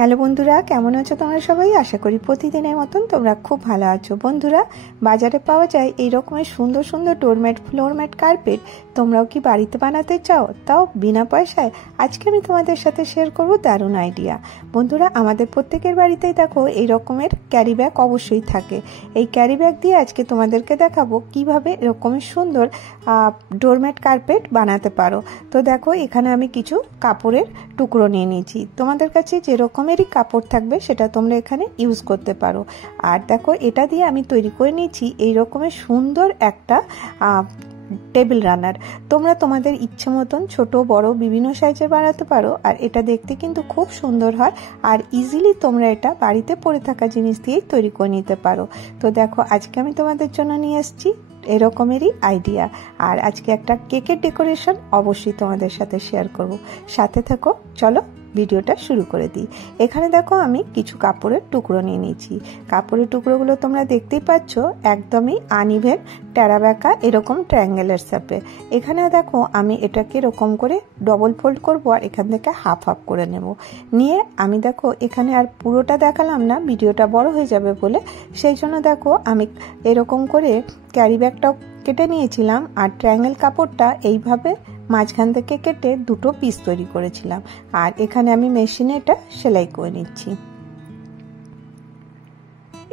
Hello বন্ধুরা, কেমন আছো তোমরা সবাই? আশা করি প্রতিদিনের মতন তোমরা খুব ভালো আছো। বন্ধুরা, বাজারে পাওয়া যায় এই রকমের সুন্দর সুন্দর ডোরম্যাট, ফ্লোর ম্যাট, কার্পেট। তোমরাও কি বাড়িতে বানাতে চাও, তাও বিনা পয়সায়? আজকে আমি তোমাদের সাথে শেয়ার করব দারুণ আইডিয়া। বন্ধুরা, আমাদের প্রত্যেকের বাড়িতেই দেখো এই রকমের ক্যারি ব্যাগ অবশ্যই থাকে। এই ক্যারি ব্যাগ দিয়ে আজকে তোমাদেরকে দেখাবো কিভাবে এরকমের সুন্দর ডোরম্যাট, কার্পেট বানাতে পারো। তো দেখো, এখানে আমি কিছু কাপড়ের টুকরো নিয়ে নিয়েছি। তোমাদের কাছে যে রকমেরই কাপড় থাকবে সেটা তোমরা এখানে ইউজ করতে পারো। আর দেখো, এটা দিয়ে আমি তৈরি করে নিয়েছি এই রকমের সুন্দর একটা টেবিল রানার। তোমরা তোমাদের ইচ্ছে মতন ছোট বড় বিভিন্ন সাইজের বানাতে পারো। আর এটা দেখতে কিন্তু খুব সুন্দর হয়, আর ইজিলি তোমরা এটা বাড়িতে পড়ে থাকা জিনিস দিয়েই তৈরি করে নিতে পারো। তো দেখো, আজকে আমি তোমাদের জন্য নিয়ে এসেছি এরকমেরই আইডিয়া। আর আজকে একটা কেকের ডেকোরেশন অবশ্যই তোমাদের সাথে শেয়ার করব। সাথে থাকো, চলো ভিডিওটা শুরু করে দিই। এখানে দেখো, আমি কিছু কাপড়ের টুকরো নিয়ে নিয়েছি। কাপড়ের টুকরোগুলো তোমরা দেখতেই পাচ্ছ, একদমই আনইভেন, টেরাবেকা এরকম ট্রায়াঙ্গেলের শেপে। এখানে দেখো, আমি এটাকে এরকম করে ডবল ফোল্ড করব আর এখান থেকে হাফ হাফ করে নেব। নিয়ে আমি দেখো, এখানে আর পুরোটা দেখালাম না, ভিডিওটা বড় হয়ে যাবে বলে। সেই জন্য দেখো, আমি এরকম করে ক্যারি ব্যাগটাও কেটে নিয়েছিলাম, আর ট্রায়াঙ্গেল কাপড়টা এইভাবে মাঝখান থেকে কেটে দুটো পিস তৈরি করেছিলাম। আর এখানে আমি মেশিনে এটা সেলাই করে নিচ্ছি।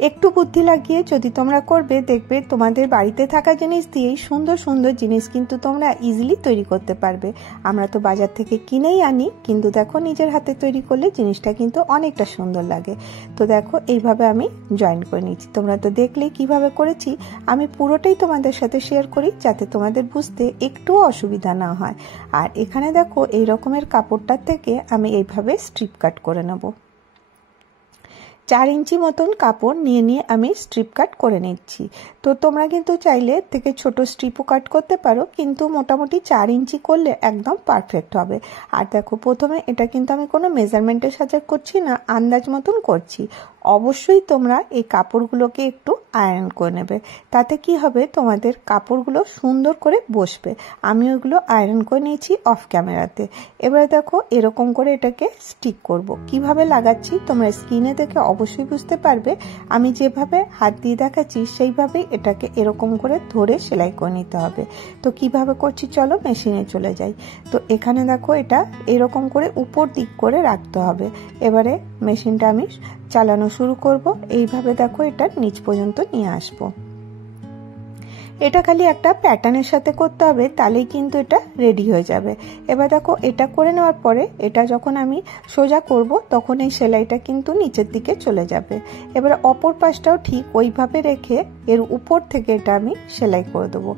একটু বুদ্ধি লাগিয়ে যদি তোমরা করবে, দেখবে তোমাদের বাড়িতে থাকা জিনিস দিয়েই সুন্দর সুন্দর জিনিস কিন্তু তোমরা ইজিলি তৈরি করতে পারবে। আমরা তো বাজার থেকে কিনেই আনি, কিন্তু দেখো নিজের হাতে তৈরি করলে জিনিসটা কিন্তু অনেকটা সুন্দর লাগে। তো দেখো, এইভাবে আমি জয়েন করে নিচ্ছি। তোমরা তো দেখলেই কিভাবে করেছি। আমি পুরোটাই তোমাদের সাথে শেয়ার করি যাতে তোমাদের বুঝতে একটুও অসুবিধা না হয়। আর এখানে দেখো, এই রকমের কাপড়টার থেকে আমি এইভাবে স্ট্রিপ কাট করে নেব। 4 ইঞ্চি মতন কাপড় নিয়ে আমি স্ট্রিপ কাট করে নিচ্ছি। তো তোমরা কিন্তু চাইলে থেকে ছোট স্ট্রিপও কাট করতে পারো, কিন্তু মোটামুটি 4 ইঞ্চি করলে একদম পারফেক্ট হবে। আর দেখো, প্রথমে এটা কিন্তু আমি কোনো মেজারমেন্টের সাথে করছি না, আন্দাজ মতন করছি। অবশ্যই তোমরা এই কাপড়গুলোকে একটু আয়রন করে নেবে, তাতে কি হবে, তোমাদের কাপড়গুলো সুন্দর করে বসবে। আমি ওইগুলো আয়রন করে নিয়েছি অফ ক্যামেরাতে। এবারে দেখো, এরকম করে এটাকে স্টিক করব। কিভাবে লাগাচ্ছি তোমরা স্ক্রিনে দেখে অবশ্যই বুঝতে পারবে। আমি যেভাবে হাত দিয়ে দেখাচ্ছি সেইভাবেই এটাকে এরকম করে ধরে সেলাই করে নিতে হবে। তো কিভাবে করছি চলো মেশিনে চলে যাই। তো এখানে দেখো, এটা এরকম করে উপর দিক করে রাখতে হবে। এবারে মেশিনটা আমি চালানো শুরু করব। এইভাবে দেখো, এটা নিচ পর্যন্ত নিয়ে আসবো। এটা খালি একটা প্যাটার্নের সাথে করতে হবে, তাহলেই কিন্তু এটা রেডি হয়ে যাবে। এবার দেখো, এটা করে নেওয়ার পরে এটা যখন আমি সোজা করব, তখন এই সেলাইটা কিন্তু নিচের দিকে চলে যাবে। এবার অপর পাশটাও ঠিক ওইভাবে রেখে এর উপর থেকে এটা আমি সেলাই করে দেবো।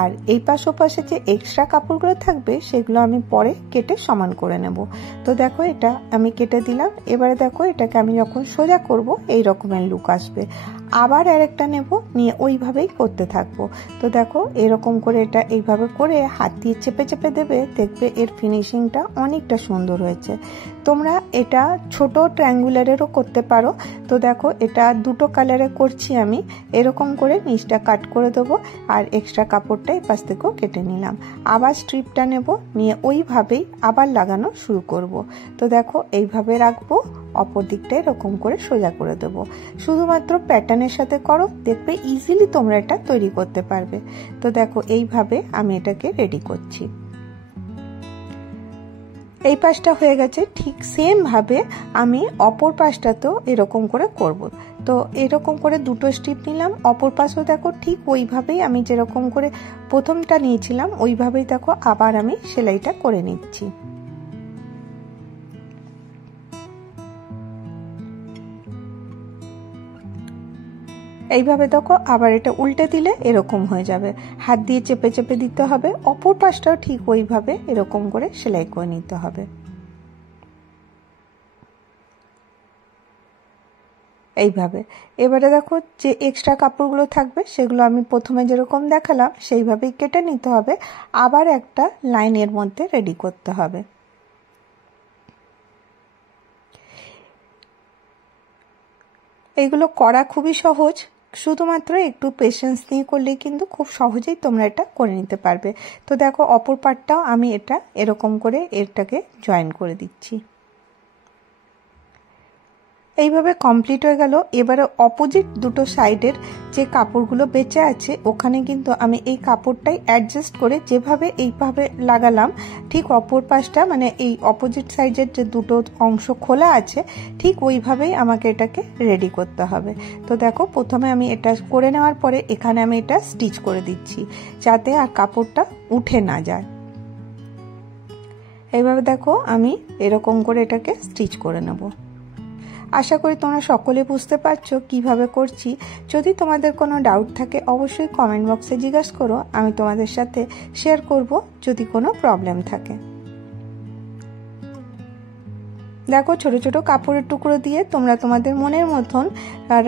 আর এই পাশ ও পাশে যে এক্সট্রা কাপড়গুলো থাকবে সেগুলো আমি পরে কেটে সমান করে নেব। তো দেখো, এটা আমি কেটে দিলাম। এবারে দেখো, এটাকে আমি যখন সোজা করব এই রকমের লুক আসবে। আবার আরেকটা নেব, নিয়ে ওইভাবেই করতে থাকবো। তো দেখো, এরকম করে এটা এইভাবে করে হাত দিয়ে চেপে চেপে দেবে, দেখবে এর ফিনিশিংটা অনেকটা সুন্দর হয়েছে। তোমরা এটা ছোট ট্রায়াঙ্গুলারেরও করতে পারো। তো দেখো, এটা দুটো কালারে করছি আমি। এরকম করে নিচটা কাট করে দেবো, আর এক্সট্রা কাপড়টা এই পাশ থেকেও কেটে নিলাম। আবার স্ট্রিপটা নেব, নিয়ে ওইভাবেই আবার লাগানো শুরু করব। তো দেখো, এইভাবে রাখবো, অপর দিকটা এরকম করে সোজা করে দেবো। শুধুমাত্র প্যাটার্নের সাথে করো, দেখবে ইজিলি তোমরা এটা তৈরি করতে পারবে। তো দেখো, এইভাবে আমি এটাকে রেডি করছি। এই পাশটা হয়ে গেছে, ঠিক সেম ভাবে আমি অপর পাশটাতেও এরকম করে করব। তো এরকম করে দুটো স্ট্রিপ নিলাম, অপর পাশেও দেখো ঠিক ওইভাবেই আমি যেরকম করে প্রথমটা নিয়েছিলাম ওইভাবেই দেখো আবার আমি সেলাইটা করে নিচ্ছি। এইভাবে দেখো, আবার এটা উল্টে দিলে এরকম হয়ে যাবে। হাত দিয়ে চেপে চেপে দিতে হবে, অপর পাশটাও ঠিক ওইভাবে এরকম করে সেলাই করে নিতে হবে। এইভাবে এবারে দেখো, যে এক্সট্রা কাপড়গুলো থাকবে সেগুলো আমি প্রথমে যেরকম দেখালাম সেইভাবেই কেটে নিতে হবে। আবার একটা লাইনের মধ্যে রেডি করতে হবে। এইগুলো করা খুবই সহজ, শুধুমাত্র একটু পেশেন্স নিয়ে করলে কিন্তু খুব সহজেই তোমরা এটা করে নিতে পারবে। তো দেখো, অপর পার্টটাও আমি এটা এরকম করে এটাকে জয়েন করে দিচ্ছি। এইভাবে কমপ্লিট হয়ে গেল। এবারে অপোজিট দুটো সাইডের যে কাপড়গুলো বেঁচে আছে ওখানে কিন্তু আমি এই কাপড়টাই অ্যাডজাস্ট করে যেভাবে এইভাবে লাগালাম ঠিক অপর পাশটা মানে এই অপোজিট সাইডের যে দুটো অংশ খোলা আছে ঠিক ওইভাবেই আমাকে এটাকে রেডি করতে হবে। তো দেখো প্রথমে আমি এটা করে নেওয়ার পরে এখানে আমি এটা স্টিচ করে দিচ্ছি যাতে আর কাপড়টা উঠে না যায়। এইভাবে দেখো আমি এরকম করে এটাকে স্টিচ করে নেব। আশা করি তোমরা সকলে বুঝতে পারছো কিভাবে করছি। যদি তোমাদের কোনো ডাউট থাকে অবশ্যই কমেন্ট বক্সে জিজ্ঞাসা করো, আমি তোমাদের সাথে শেয়ার করব যদি কোনো প্রবলেম থাকে। দেখো ছোট ছোট কাপড়ের টুকরো দিয়ে তোমরা তোমাদের মনের মতন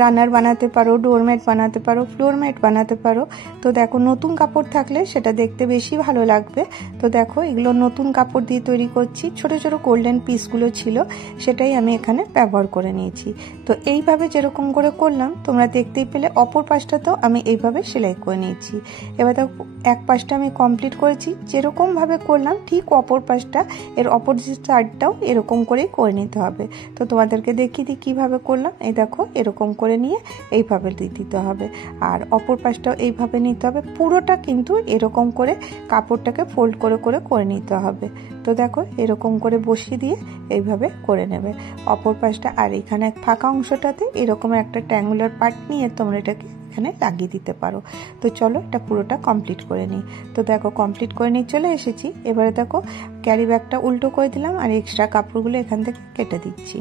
রানার বানাতে পারো, ডোরম্যাট বানাতে পারো, ফ্লোর ম্যাট বানাতে পারো। তো দেখো নতুন কাপড় থাকলে সেটা দেখতে বেশি ভালো লাগবে। তো দেখো এগুলো নতুন কাপড় দিয়ে তৈরি করছি। ছোট ছোট গোল্ডেন পিসগুলো ছিল সেটাই আমি এখানে ব্যবহার করে নিয়েছি। তো এইভাবে যেরকম করে করলাম তোমরা দেখতেই পেলে অপর পাশটাতেও আমি এইভাবে সেলাই করে নিয়েছি। এবার দেখো এক পাশটা আমি কমপ্লিট করেছি, যেরকমভাবে করলাম ঠিক অপর পাশটা এর অপোজিট সাইডটাও এরকম করেই করে নিতে হবে। তো তোমাদেরকে দেখিয়ে দিই কীভাবে করলাম। এই দেখো এরকম করে নিয়ে এইভাবে দিয়ে দিতে হবে আর অপর পাশটাও এইভাবে নিতে হবে। পুরোটা কিন্তু এরকম করে কাপড়টাকে ফোল্ড করে করে করে নিতে হবে। তো দেখো এরকম করে বসিয়ে দিয়ে এইভাবে করে নেবে অপর পাশটা। আর এখানে ফাঁকা অংশটাতে এরকম একটা ট্যাঙ্গুলার পার্ট নিয়ে তোমরা এটাকে এখানে লাগিয়ে দিতে পারো। তো চলো এটা পুরোটা কমপ্লিট করে নিই। তো দেখো কমপ্লিট করে নিয়ে চলে এসেছি। এবারে দেখো ক্যারি ব্যাগটা উল্টো করে দিলাম আর এক্সট্রা কাপড়গুলো এখান থেকে কেটে দিচ্ছি।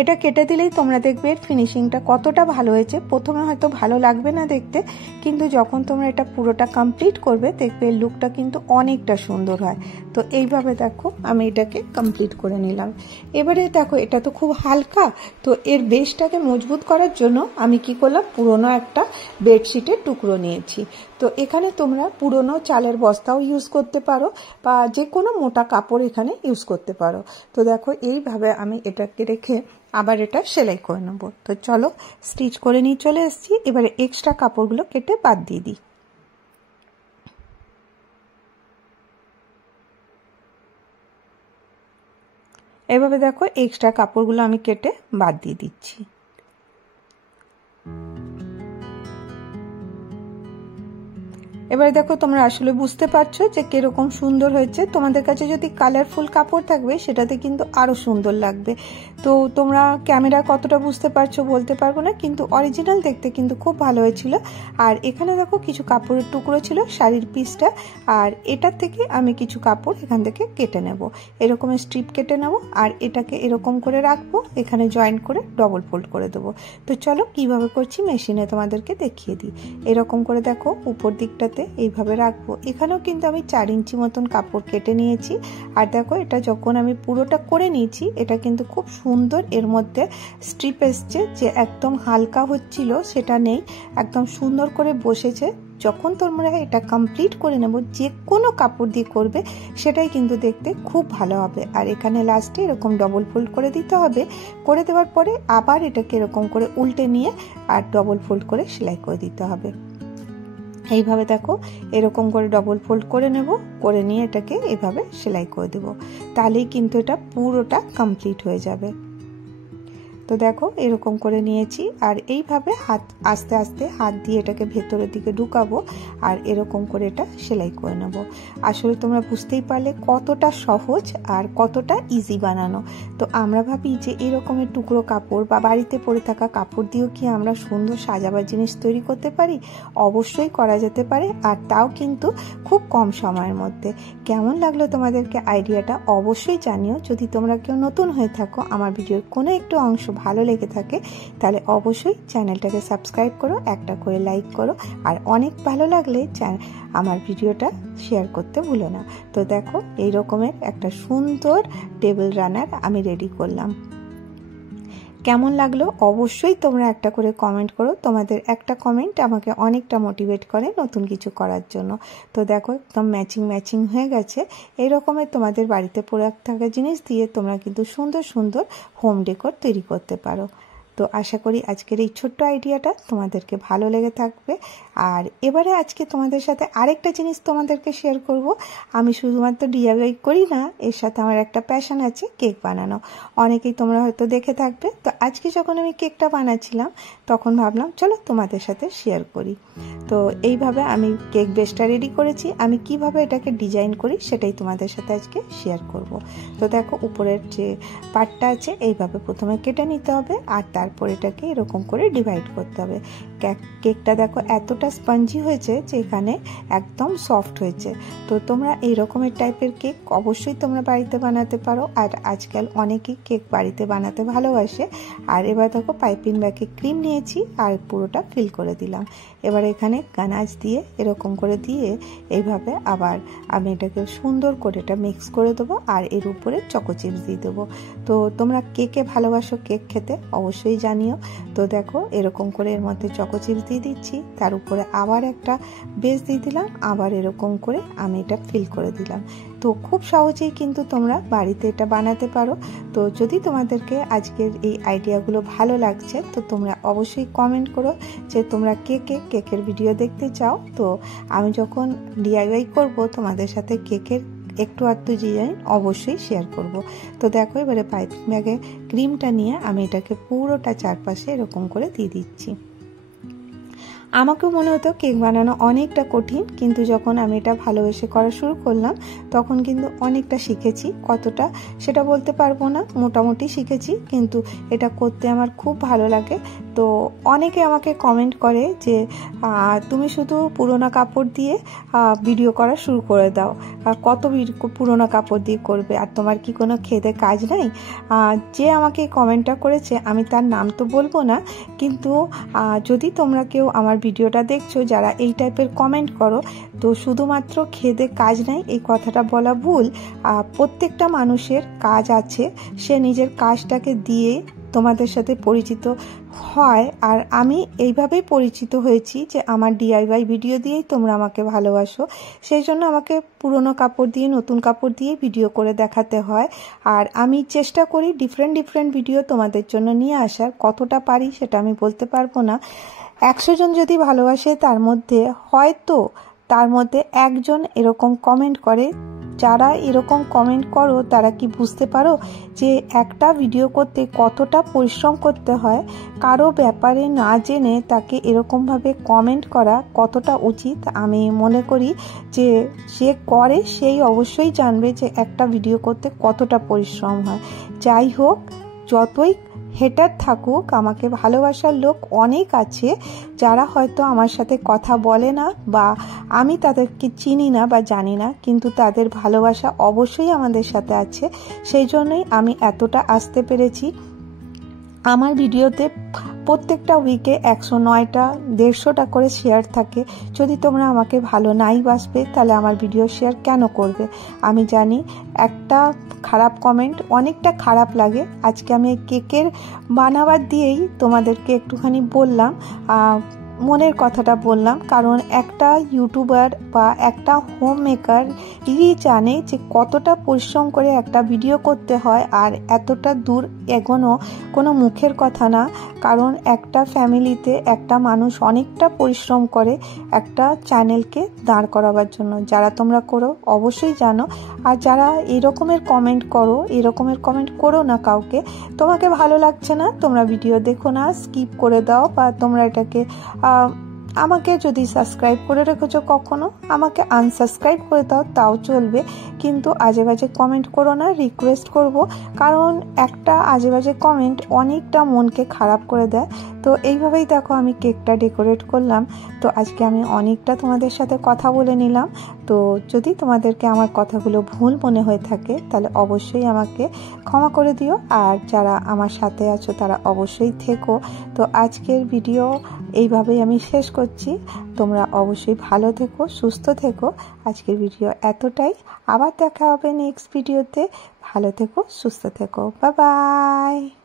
এটা কেটে দিলেই তোমরা দেখবে এর ফিনিশিংটা কতটা ভালো হয়েছে। প্রথমে হয়তো ভালো লাগবে না দেখতে, কিন্তু যখন তোমরা এটা পুরোটা কমপ্লিট করবে দেখবে এর লুকটা কিন্তু অনেকটা সুন্দর হয়। তো এইভাবে দেখো আমি এটাকে কমপ্লিট করে নিলাম। এবারে দেখো এটা তো খুব হালকা, তো এর বেসটাকে মজবুত করার জন্য আমি কি করলাম পুরোনো একটা বেডশিটের টুকরো নিয়েছি। তো এখানে তোমরা পুরোনো চালের বস্তাও ইউজ করতে পারো বা যে কোনো মোটা কাপড় এখানে ইউজ করতে পারো। তো দেখো এইভাবে আমি এটাকে রেখে আবার এটা সেলাই করে নেব। তো চলো স্টিচ করে নিয়ে চলে এসেছি। এবারে এক্সট্রা কাপড়গুলো কেটে বাদ দিয়ে দিই। এভাবে দেখো এক্সট্রা কাপড়গুলো আমি কেটে বাদ দিয়ে দিচ্ছি। এবারে দেখো তোমরা আসলে বুঝতে পারছো যে কিরকম সুন্দর হয়েছে। তোমাদের কাছে যদি কালারফুল কাপড় থাকবে সেটাতে কিন্তু আরো সুন্দর লাগবে। তো তোমরা ক্যামেরা কতটা বুঝতে পারছো বলতে পারবো না, কিন্তু অরিজিনাল দেখতে কিন্তু খুব ভালো হয়েছিল। আর এখানে দেখো কিছু কাপড়ের টুকরো ছিল শাড়ির পিসটা, আর এটার থেকে আমি কিছু কাপড় এখান থেকে কেটে নেব। এরকম স্ট্রিপ কেটে নেব আর এটাকে এরকম করে রাখবো, এখানে জয়েন্ট করে ডবল ফোল্ড করে দেবো। তো চলো কিভাবে করছি মেশিনে তোমাদেরকে দেখিয়ে দিই। এরকম করে দেখো উপর দিকটাতে এইভাবে রাখবো। এখানেও কিন্তু আমি 4 ইঞ্চি মতন কাপড় কেটে নিয়েছি। আর দেখো এটা যখন আমি পুরোটা করে নিয়েছি এটা কিন্তু খুব সুন্দর এর মধ্যে স্ট্রিপ এসছে, যে একদম হালকা হচ্ছিল সেটা নেই, একদম সুন্দর করে বসেছে। যখন তোমরা এটা কমপ্লিট করে নেব যে কোনো কাপড় দিয়ে করবে সেটাই কিন্তু দেখতে খুব ভালো হবে। আর এখানে লাস্টে এরকম ডবল ফোল্ড করে দিতে হবে। করে দেওয়ার পরে আবার এটাকে এরকম করে উল্টে নিয়ে আর ডবল ফোল্ড করে সেলাই করে দিতে হবে। এইভাবে দেখো এরকম করে ডবল ফোল্ড করে নেব, করে নিয়ে এটাকে এইভাবে সেলাই করে দেব। তাহলেই কিন্তু এটা পুরোটা কমপ্লিট হয়ে যাবে। তো দেখো এরকম করে নিয়েছি আর এইভাবে হাত আস্তে আস্তে হাত দিয়ে এটাকে ভেতরের দিকে ঢুকাবো আর এরকম করে এটা সেলাই করে নেব। আসলে তোমরা বুঝতেই পারলে কতটা সহজ আর কতটা ইজি বানানো। তো আমরা ভাবি যে এরকমের টুকরো কাপড় বা বাড়িতে পরে থাকা কাপড় দিয়েও কি আমরা সুন্দর সাজাবার জিনিস তৈরি করতে পারি? অবশ্যই করা যেতে পারে, আর তাও কিন্তু খুব কম সময়ের মধ্যে। কেমন লাগলো তোমাদেরকে আইডিয়াটা অবশ্যই জানিও। যদি তোমরা কেউ নতুন হয়ে থাকো, আমার ভিডিওর কোনো একটু অংশ ভালো লেগে থাকে তাহলে অবশ্যই চ্যানেলটাকে সাবস্ক্রাইব করো, একটা করে লাইক করো, আর অনেক ভালো লাগলে আমার ভিডিওটা শেয়ার করতে ভুলো না। তো দেখো এই রকমের একটা সুন্দর টেবিল রানার আমি রেডি করলাম। কেমন লাগলো অবশ্যই তোমরা একটা করে কমেন্ট করো। তোমাদের একটা কমেন্ট আমাকে অনেকটা মোটিভেট করে নতুন কিছু করার জন্য। তো দেখো একদম ম্যাচিং হয়ে গেছে। এই রকমের তোমাদের বাড়িতে পড়ে থাকা জিনিস দিয়ে তোমরা কিন্তু সুন্দর সুন্দর হোম ডেকোর তৈরি করতে পারো। তো তো আশা করি আজকের এই ছোট্ট আইডিয়াটা তোমাদেরকে ভালো লেগে থাকবে। আর এবারে আজকে তোমাদের সাথে আরেকটা জিনিস তোমাদেরকে শেয়ার করব। আমি শুধুমাত্র DIY করি না, এর সাথে আমার একটা প্যাশন আছে কেক বানানো। অনেকেই তোমরা হয়তো দেখে থাকবে। তো আজকে যখন আমি কেকটা বানাচ্ছিলাম তখন ভাবলাম চলো তোমাদের সাথে শেয়ার করি। তো এইভাবে আমি কেক বেসটা রেডি করেছি। আমি কিভাবে এটাকে ডিজাইন করি সেটাই তোমাদের সাথে আজকে শেয়ার করব। তো দেখো উপরের যে পার্টটা আছে এইভাবে প্রথমে কেটে নিতে হবে, আর তারপর এটাকে এরকম করে ডিভাইড করতে হবে। কেকটা দেখো এতটা স্পঞ্জি হয়েছে যে এখানে একদম সফট হয়েছে। তো তোমরা এই রকমের টাইপের কেক অবশ্যই তোমরা বাড়িতে বানাতে পারো। আর আজকাল অনেকেই কেক বাড়িতে বানাতে ভালোবাসে। আর এবার দেখো পাইপিং ব্যাগে ক্রিম নিয়েছি আর পুরোটা ফিল করে দিলাম। এবার এখানে গানাজ দিয়ে এরকম করে দিয়ে এইভাবে আবার আমি এটাকে সুন্দর করে এটা মিক্স করে দেবো, আর এর উপরে চকো চিপস দিয়ে দেবো। তো তোমরা কেকে ভালোবাসো কেক খেতে অবশ্যই জানিও। তো দেখো এরকম করে এর মধ্যে চকো চিপস দিয়ে দিচ্ছি, তার উপরে আবার একটা বেস দিয়ে দিলাম, আবার এরকম করে আমি এটা ফিল করে দিলাম। তো খুব সহজেই কিন্তু তোমরা বাড়িতে এটা বানাতে পারো। তো যদি তোমাদেরকে আজকের এই আইডিয়াগুলো ভালো লাগছে তো তোমরা অবশ্যই কমেন্ট করো যে তোমরা কেকের ভিডিও দেখতে চাও। তো আমি যখন DIY করব তোমাদের সাথে কেকের একটু আধটু ডিজাইন অবশ্যই শেয়ার করব। তো দেখো এবারে পাইপিং ব্যাগে ক্রিমটা নিয়ে আমি এটাকে পুরোটা চারপাশে এরকম করে দিয়ে দিচ্ছি। আমাকেও মনে হতো কেক বানানো অনেকটা কঠিন, কিন্তু যখন আমি এটা ভালোবেসে করা শুরু করলাম তখন কিন্তু অনেকটা শিখেছি। কতটা সেটা বলতে পারবো না, মোটামুটি শিখেছি, কিন্তু এটা করতে আমার খুব ভালো লাগে। তো অনেকে আমাকে কমেন্ট করে যে তুমি শুধু পুরোনো কাপড় দিয়ে ভিডিও করা শুরু করে দাও, কত পুরোনো কাপড় দিয়ে করবে, আর তোমার কি কোনো খেতে কাজ নাই? যে আমাকে কমেন্টটা করেছে আমি তার নাম তো বলবো না, কিন্তু যদি তোমরা কেউ আমার ভিডিওটা দেখছো যারা এই টাইপের কমেন্ট করো, তো শুধুমাত্র খেদে কাজ নাই এই কথাটা বলা ভুল। প্রত্যেকটা মানুষের কাজ আছে, সে নিজের কাজটাকে দিয়ে তোমাদের সাথে পরিচিত হয়। আর আমি এইভাবেই পরিচিত হয়েছি যে আমার DIY ভিডিও দিয়েই তোমরা আমাকে ভালোবাসো। সেই জন্য আমাকে পুরনো কাপড় দিয়ে নতুন কাপড় দিয়ে ভিডিও করে দেখাতে হয়। আর আমি চেষ্টা করি ডিফারেন্ট ভিডিও তোমাদের জন্য নিয়ে আসার। কতটা পারি সেটা আমি বলতে পারবো না। 100 জন যদি ভালোবাসে তার মধ্যে একজন এরকম কমেন্ট করে। যারা এরকম কমেন্ট করো তারা কি বুঝতে পারো যে একটা ভিডিও করতে কতটা পরিশ্রম করতে হয়? কারো ব্যাপারে না জেনে তাকে এরকমভাবে কমেন্ট করা কতটা উচিত? আমি মনে করি যে যে করে সেই অবশ্যই জানবে যে একটা ভিডিও করতে কতটা পরিশ্রম হয়। যাই হোক, যতই হেটার থাকুক, আমাকে ভালোবাসার লোক অনেক আছে যারা হয়তো আমার সাথে কথা বলে না বা আমি তাদেরকে চিনি না বা জানি না, কিন্তু তাদের ভালোবাসা অবশ্যই আমাদের সাথে আছে। সেই জন্যই আমি এতটা আসতে পেরেছি। আমার ভিডিওতে প্রত্যেকটা উইকে 109টা 150টা করে শেয়ার থাকে। যদি তোমরা আমাকে ভালো নাই বাসবে তাহলে আমার ভিডিও শেয়ার কেন করবে? আমি জানি একটা খারাপ কমেন্ট অনেকটা খারাপ লাগে। আজকে আমি কেকের বানাবার দিয়েই তোমাদেরকে একটুখানি বললাম, মনের কথাটা বললাম, কারণ একটা ইউটিউবার বা একটা হোম মেকার জানে যে কতটা পরিশ্রম করে একটা ভিডিও করতে হয়। আর এতটা দূর এগোনো কোনো মুখের কথা না, কারণ একটা ফ্যামিলিতে একটা মানুষ অনেকটা পরিশ্রম করে একটা চ্যানেলকে দাঁড় করাবার জন্য। যারা তোমরা করো অবশ্যই জানো। আর যারা এরকমের কমেন্ট করো না কাউকে। তোমাকে ভালো লাগছে না তোমরা ভিডিও দেখো না, স্কিপ করে দাও, বা তোমরা এটাকে আমাকে যদি সাবস্ক্রাইব করে রেখেছো কখনো আমাকে আনসাবস্ক্রাইব করে দাও, তাও চলবে, কিন্তু আজে বাজে কমেন্ট করো না, রিকোয়েস্ট করব। কারণ একটা আজে বাজে কমেন্ট অনেকটা মনকে খারাপ করে দেয়। তো এইভাবেই দেখো আমি কেকটা ডেকোরেট করলাম। তো আজকে আমি অনেকটা তোমাদের সাথে কথা বলে নিলাম। তো যদি তোমাদেরকে আমার কথাগুলো ভুল মনে হয়ে থাকে তাহলে অবশ্যই আমাকে ক্ষমা করে দিও। আর যারা আমার সাথে আছো তারা অবশ্যই থেকো। তো আজকের ভিডিও এইভাবেই আমি শেষ করছি। তোমরা অবশ্যই ভালো থেকো, সুস্থ থেকো। আজকের ভিডিও এতটাই। আবার দেখা হবে নেক্সট ভিডিওতে। ভালো থেকো, সুস্থ থেকো। Bye bye.